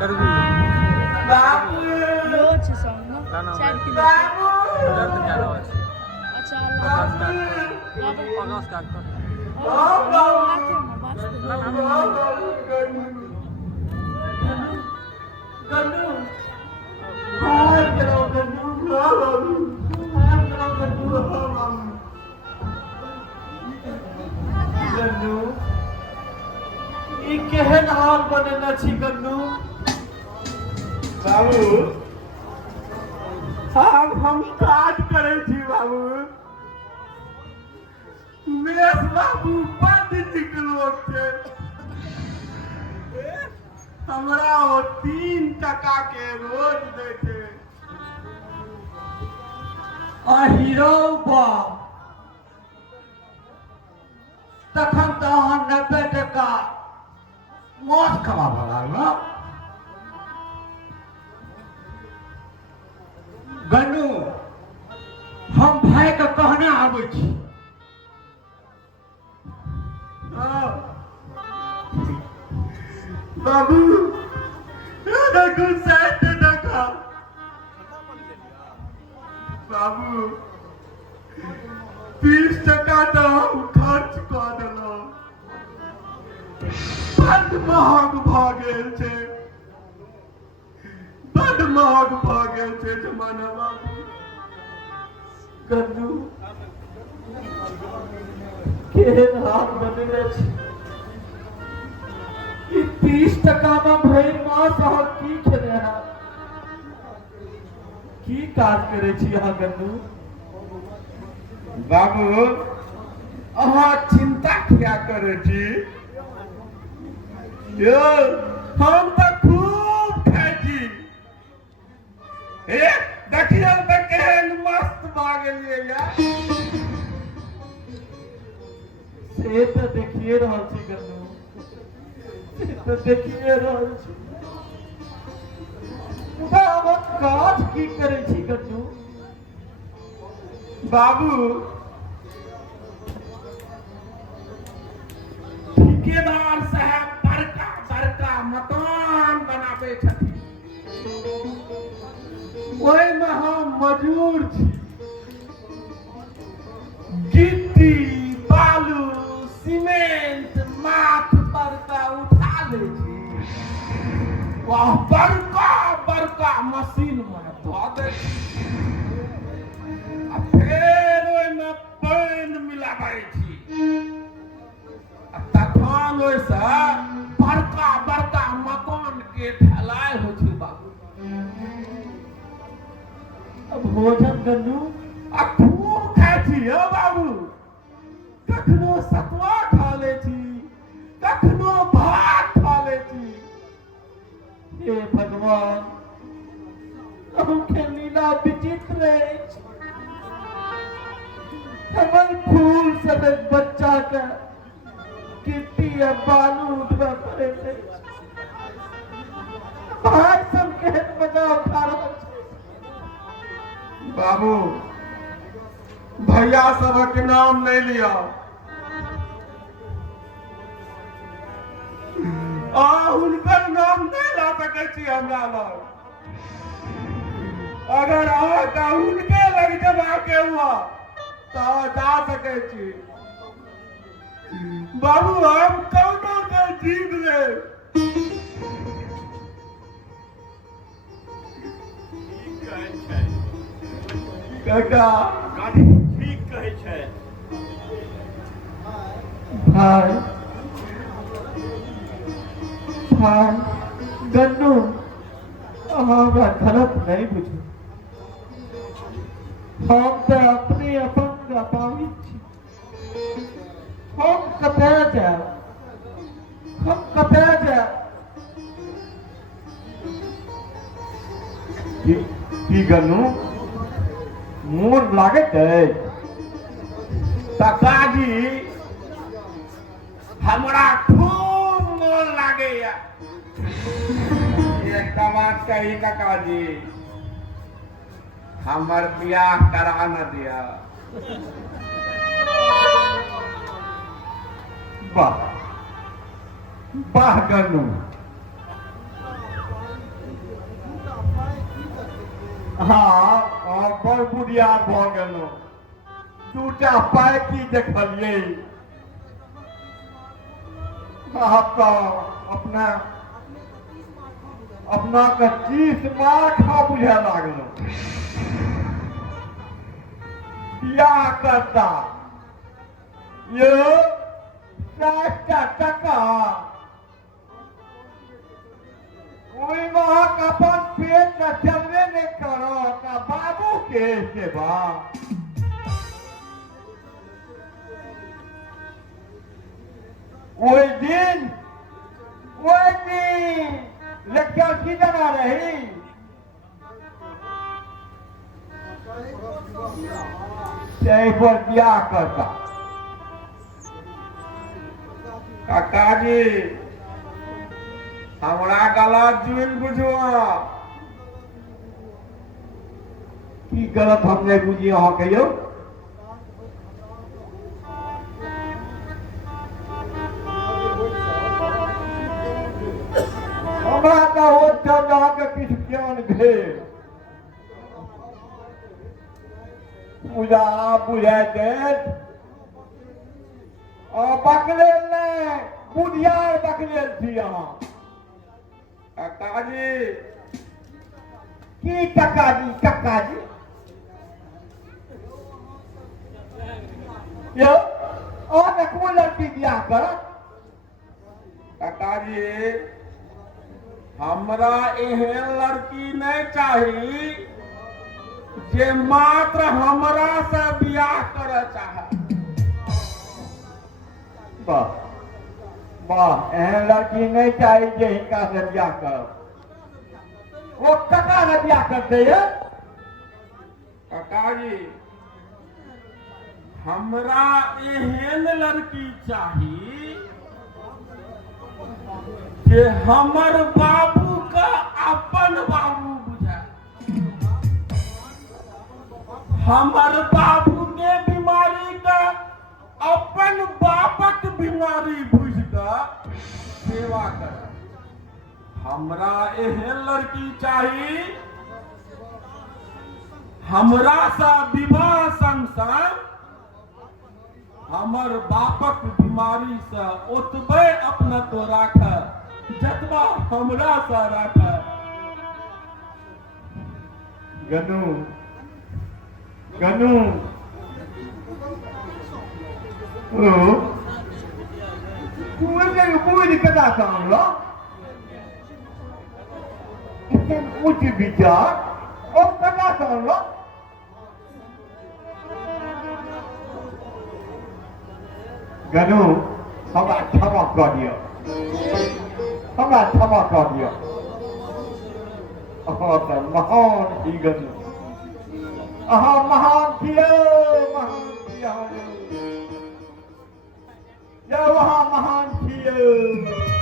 कर दी बाबू रोज सॉन्ग ना गाना 4 किलो बाबू दर्द क्या रहा है अच्छा पचास का बाबा 50 का हाथे में बस गन्नू हाय करो गन्नू बाबू हाय करो गन्नू बाबू गन्नू ई केहन हाल बनेना छी गन्नू बाबू हम काज करे छी बाबू उमेश बाबू बड़ निकलो छै हमरा वो 3 टका के रोज दै छै आ हीरो बा तखन तऽ अहाँ 90 टका माछ खवा भला ना गन्नू हम भाई के कहने आबै छी बाबू देखो 60 टका बाबू 30 टका तो हम खर्च कऽ देलहुँ बड्ड महग भऽ गेल छै बड्ड महग भऽ गेल छै जमाना बाबू गन्नू केहन हाल बनेने छै ई 30 टका में भरि मास अहाँ की खेने हैं की काज करे छी अहाँ गन्नू बाबू अहाँ चिंता किया करे छी यो हम तऽ खूब खाइ छी देखियौ तऽ केहन मस्त भऽ गेलियै यार से तऽ देखिए रहल छी गन्नू तो देखिए रहल छी काज की करे छी गन्नू बाबू ठेकेदार साहब बड़का बड़का मकान बनाबे छथिन ओहिमे हम मजूर छी गिट्टी बालू सीमेंट माथ पर का उठा ले छी वह बड़का बड़का मशीन में धो दे छी आ फेर ओहिमे पानि मिलाबै छी आ तखन ओहिसँ बड़का बड़का मकान के ढलाई होइ छै बाबू भोजन गन्नू आ खूब खाइ छी हो बाबू कखनो सतुआ खा ले छी कखनो भात खा ले छी हे भगवान अहूँके लीला विचित्र अछि हमर फूल सब बच्चा के गिट्टी आ बालू उठबे पड़ैत अछि भाई सब केहन मजा उठा रहल छै बाबू भैया सबक नाम नहीं लिया हुनकर नाम नहीं ला सकै छी हमरा लग अगर अहाँके हुनके लग जेबाके हुआ तऽ जा सकै छी बाबू हम कौनो के जीत लेब काका ठीक कहै छै भाई भाई गन्नू हमरा गलत नहीं बुझू हम तो अपने अपंग अपाहिज छी हम कतय जायब की गन्नू मोन लागत है काकाजी हमरा खूब मोन लागैया एकटा बात कही काकाजी हमर बियाह करा न दिया वाह वाह गन्नू हाँ बड़ बुढ़ियार भ गेलहुँ दूटा पाय की देखलियै आप तो अपना के 30 माथा बुझे लागलो बियाह करता ये 60 टका ओहि महक अपन पेट न चलबे नहीं करो का बाबू के सेवा ओहि दिन लेक्चर की जना रही सही पर बियाह करता काकाजी हमरा गलत जुल बुझो की गलत हम नहीं बुझिए अहाँ कहियो हमरा का होत जाके किछु ज्ञान भेल पूजा बुझाय देत बकलेल नहीं बुढ़ियार बकलेल थी अहाँ काकाजी की काकाजी यो और कोई लड़की बियाह करत काकाजी हमरा एहन लड़की नहीं चाही जे मात्र हमरा से बियाह करे चाहे वाह एहन लड़की नहीं चाहिए जे हिनका से बियाह करब वो टका से बियाह करते है काकाजी हमरा एहन लड़की चाही जे हमर बाबू का अपन बाबू बुझाए हमर बाबू के बीमारी का अपन बापक बीमारी बुझ कर सेवा कर हमरा एहन लड़की चाही हमरा से विवाह संग हमर बापक बीमारी से ओतबे अपना तो राख जतबा हमरा से राख गनु पूरी कदा सांगलो उच्च विचार और कदा सांगलो गनु हमरा क्षमा कर दियो हमरा क्षमा कर दियो अहाँ तो महान थी गनु अहाँ महान थियो यो वहाँ महान थियो